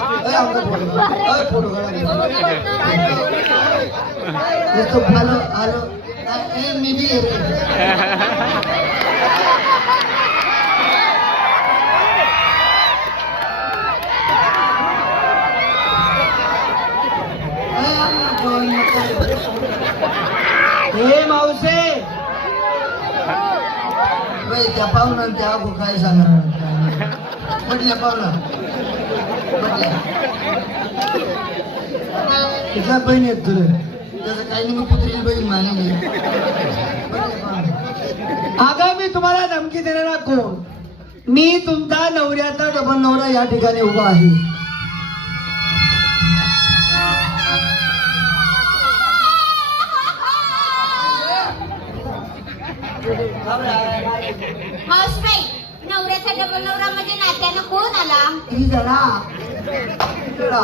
Photo आलो आलो मी बी हे मावसे त्या पाहुणा त्या अगो काय सांगणार? म्हटल्या पाहुणा. तिचा बहीण येत तुला. त्याचं काही नाही मी पुत्री बहीण मानली. अगं मी तुम्हाला धमकी देणारा कोण? मी तुमचा नवऱ्याचा डबल नवरा या ठिकाणी उभा आहे. नवऱ्याचा डबल नवरा म्हणजे नात्यानं कोण आला? जरा ही.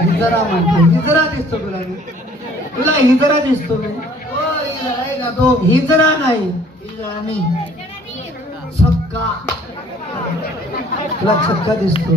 हिजरा म्हणतो. हिजरा दिसतो तुला तुला हिजरा दिसतो तो हिजरा नाही. ही नाही छक्का तुला छक्का दिसतो.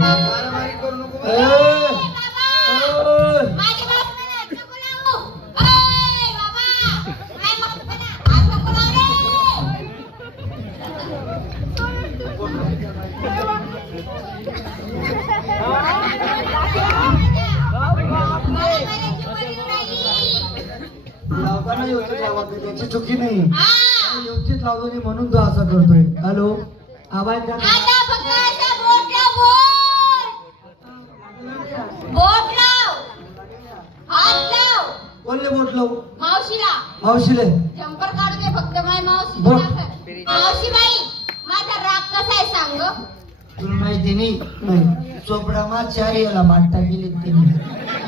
लावताना व्यवस्थित लावायचं, त्याची चुकी नाही? लावतो नाही म्हणून तो असा करतोय. हॅलो? आवाज द्या. कोणले बोट लावू? मावशीला. मावशीले. जम्पर काढू दे फक्त माझ्या मावशी. मावशी बाई माझा राग कसा आहे सांग? तुला माहिती नाही? नाही. चोपडा मा चार याला मांडता गेली तिने.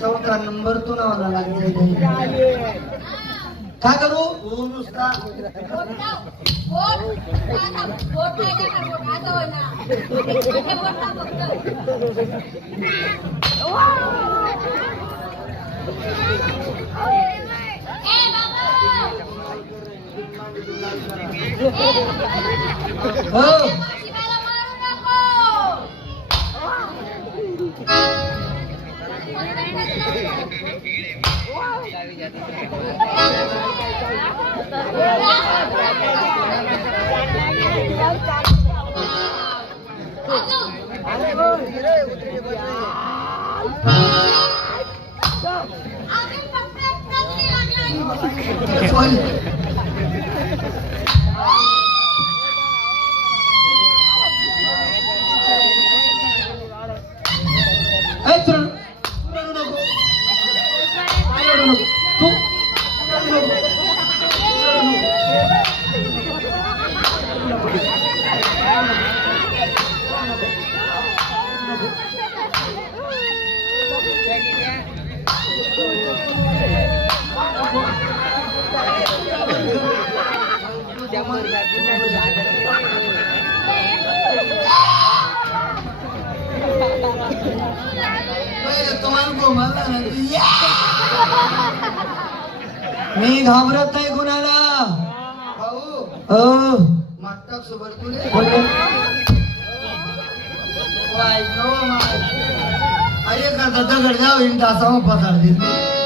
चौथा नंबर तो नावाला लागले काय करू? हो. नुसता बोट 아들 밥에 깜짝 놀라 मी घाबरत नाही कुणाला. भाऊ हो. मागतात सोबत तुले अरे का दगड जाऊ इन तासा पसार दिसते